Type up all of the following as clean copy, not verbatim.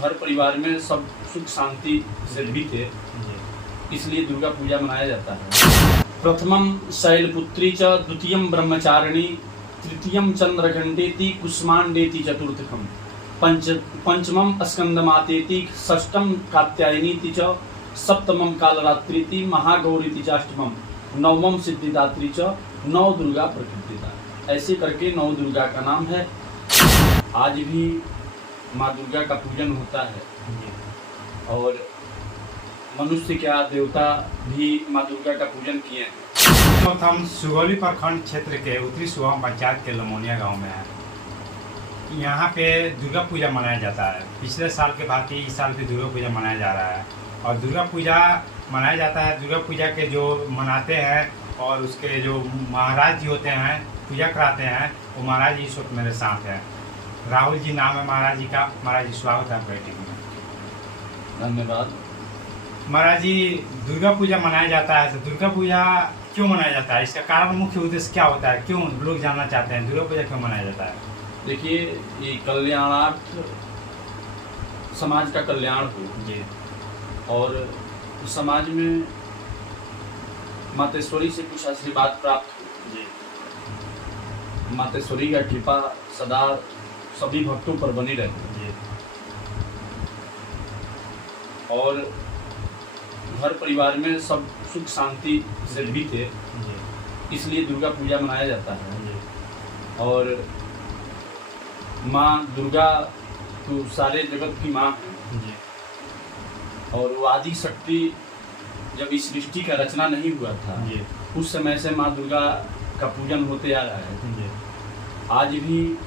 घर परिवार में सब सुख शांति से बीते, इसलिए दुर्गा पूजा मनाया जाता है। प्रथमम शैलपुत्री च, द्वितीयम ब्रह्मचारिणी, तृतीयम चंद्रघंटेति, कुष्मांडेति चतुर्थकम, पंचमम स्कंदमातेति, षष्ठम कात्यायनीति च, सप्तमम कालरात्रीति, महागौरीति चाष्टमम, नवमम सिद्धिदात्री च, नौ दुर्गा प्रकृतिता। ऐसे करके नौ दुर्गा का नाम है। आज भी माँ दुर्गा का पूजन होता है और मनुष्य क्या देवता भी माँ दुर्गा का पूजन किए हैं। तो हम सुगौली प्रखंड क्षेत्र के उत्तरी सुगम पंचायत के लमोनिया गांव में हैं। यहाँ पे दुर्गा पूजा मनाया जाता है। पिछले साल के भांति इस साल भी दुर्गा पूजा मनाया जा रहा है और दुर्गा पूजा मनाया जाता है। दुर्गा पूजा के जो मनाते हैं और उसके जो महाराज जी होते हैं, पूजा कराते हैं, वो महाराज जी इस वक्त मेरे साथ हैं। राहुल जी नाम है महाराज जी का। महाराज जी स्वागत है बैठक में। धन्यवाद। महाराज जी, दुर्गा पूजा मनाया जाता है, तो दुर्गा पूजा क्यों मनाया जाता है? इसका कारण मुख्य उद्देश्य क्या होता है? क्यों लोग जानना चाहते हैं दुर्गा पूजा क्यों मनाया जाता है? देखिए, ये कल्याणार्थ, समाज का कल्याण हो जी, और समाज में मातेश्वरी से कुछ आशीर्वाद प्राप्त हो। जी, मातेश्वरी का कृपा सदा सभी भक्तों पर बनी रहे जी, और घर परिवार में सब सुख शांति से बीते, जी, इसलिए दुर्गा पूजा मनाया जाता है। जी, और माँ दुर्गा तो सारे जगत की माँ है जी, और वो आदि शक्ति जब इस सृष्टि का रचना नहीं हुआ था, जी, उस समय से माँ दुर्गा का पूजन होते आ रहा है। जी, आज भी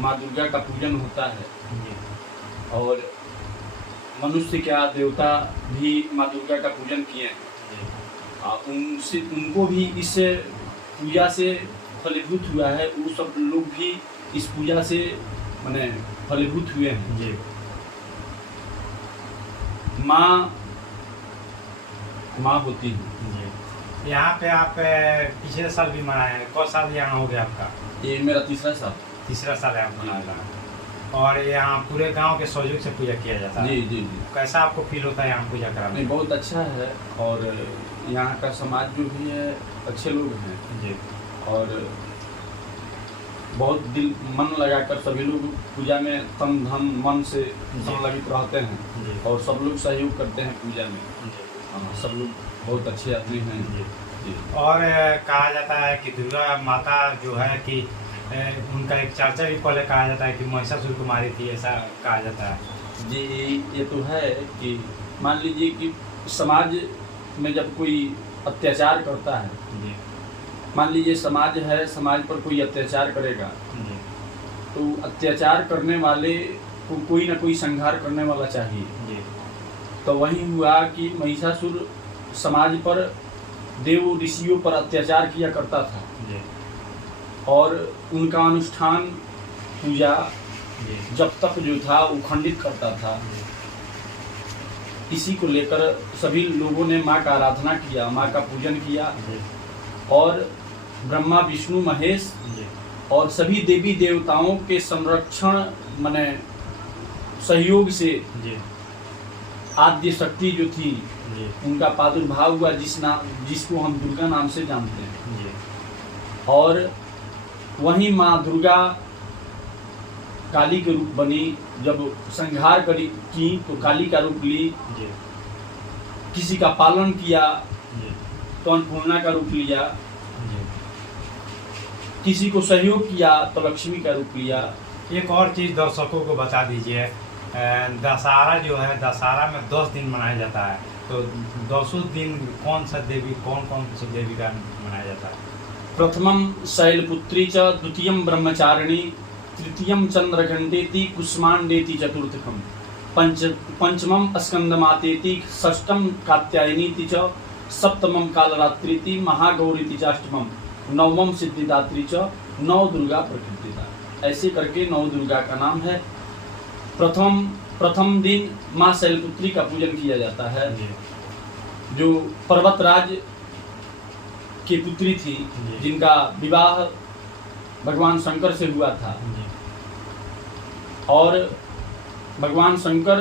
माँ दुर्गा का पूजन होता है जी, और मनुष्य क्या देवता भी माँ दुर्गा का पूजन किए हैं। उनसे उनको भी इस पूजा से फलीभूत हुआ है। वो सब लोग भी इस पूजा से माने फलीभूत हुए हैं। जी। माँ होती है। जी। यहाँ पे आप पिछले साल भी मनाए हैं। कौन साल यहाँ हो गया आपका? ये मेरा तीसरा साल। तीसरा साल है आप मनाया। और यहाँ पूरे गांव के सहयोग से पूजा किया जाता है। जी जी जी। कैसा आपको फील होता है यहाँ पूजा कराने? नहीं, बहुत अच्छा है और यहाँ का समाज जो भी है अच्छे लोग हैं जी, और बहुत दिल मन लगाकर सभी लोग पूजा में तन धन मन से संलग्नित रहते हैं जी, और सब लोग सहयोग करते हैं पूजा में। जी, हाँ, सब लोग बहुत अच्छे आदमी हैं। जी। जी। और कहा जाता है कि दुर्गा माता जो है कि उनका एक चर्चा भी पहले कहा जाता है कि महिषासुर को मारी थी, ऐसा कहा जाता है। जी, ये तो है कि मान लीजिए कि समाज में जब कोई अत्याचार करता है, जी, मान लीजिए समाज है, समाज पर कोई अत्याचार करेगा जी, तो अत्याचार करने वाले को कोई ना कोई संहार करने वाला चाहिए। जी, तो वही हुआ कि महिषासुर समाज पर देव ऋषियों पर अत्याचार किया करता था जी, और उनका अनुष्ठान पूजा जी, जब तक जो था वो खंडित करता था। इसी को लेकर सभी लोगों ने माँ का आराधना किया, माँ का पूजन किया जी, और ब्रह्मा विष्णु महेश जी, और सभी देवी देवताओं के संरक्षण माने सहयोग से जी, आद्य शक्ति जो थी जी, उनका प्रादुर्भाव हुआ, जिसको हम दुर्गा नाम से जानते हैं। जी, और वहीं माँ दुर्गा काली के रूप बनी। जब संहार की तो काली का रूप ली, जी, किसी का पालन किया जी, तो अन्नपूर्णा का रूप लिया, जी। किसी को सहयोग किया तो लक्ष्मी का रूप लिया। एक और चीज़ दर्शकों को बता दीजिए, दशहरा जो है, दशहरा में 10 दिन मनाया जाता है, तो 10 दिन कौन कौन सी देवी का मनाया जाता है? प्रथमम शैलपुत्री च, द्वितीयम ब्रह्मचारिणी, तृतीयम चंद्रघंटेति, कुष्मांडेति चतुर्थकम, पंचमम स्कंदमातेति, षष्ठम कात्यायनीति च, सप्तमम कालरात्रीति, महागौरीति चाष्टमम, नवमम सिद्धिदात्री च, नौ दुर्गा प्रकृतिता। ऐसे करके नौ दुर्गा का नाम है। प्रथम दिन माँ शैलपुत्री का पूजन किया जाता है, जो पर्वतराज की पुत्री थी, जिनका विवाह भगवान शंकर से हुआ था। और भगवान शंकर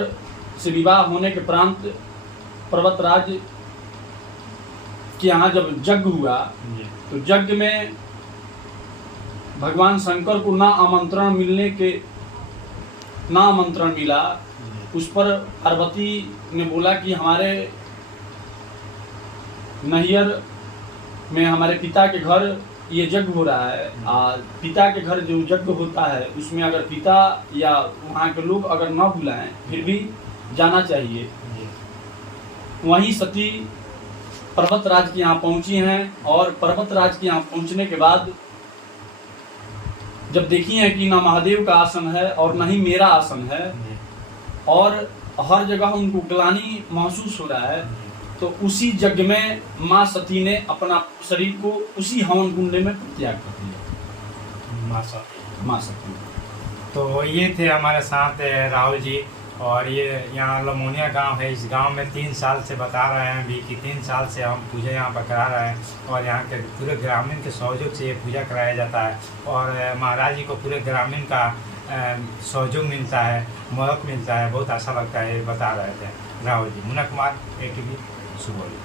से विवाह होने के उपरांत पर्वतराज के यहाँ जब यज्ञ हुआ जी तो यज्ञ में भगवान शंकर को ना आमंत्रण मिला। उस पर पार्वती ने बोला कि हमारे नैहर में हमारे पिता के घर ये यज्ञ हो रहा है, पिता के घर जो यज्ञ होता है उसमें अगर पिता या वहाँ के लोग अगर न बुलाएं फिर भी जाना चाहिए। वहीं सती पर्वतराज के यहाँ पहुंची हैं और पर्वतराज के यहाँ पहुंचने के बाद जब देखी है कि ना महादेव का आसन है और न ही मेरा आसन है और हर जगह उनको ग्लानि महसूस हो रहा है, तो उसी यज्ञ में माँ सती ने अपना शरीर को उसी हवन कुंड में त्याग कर दिया। माँ सती। तो ये थे हमारे साथ राहुल जी, और ये यहाँ लमोनिया गांव है। इस गांव में 3 साल से बता रहे हैं अभी कि 3 साल से हम पूजा यहाँ पर करा रहे हैं और यहाँ के पूरे ग्रामीण के सहयोग से ये पूजा कराया जाता है और महाराज जी को पूरे ग्रामीण का सहयोग मिलता है, मदद मिलता है। बहुत अच्छा लगता है, ये बता रहे थे राहुल जी। मुन्ना कुमार, ATV सुगौली।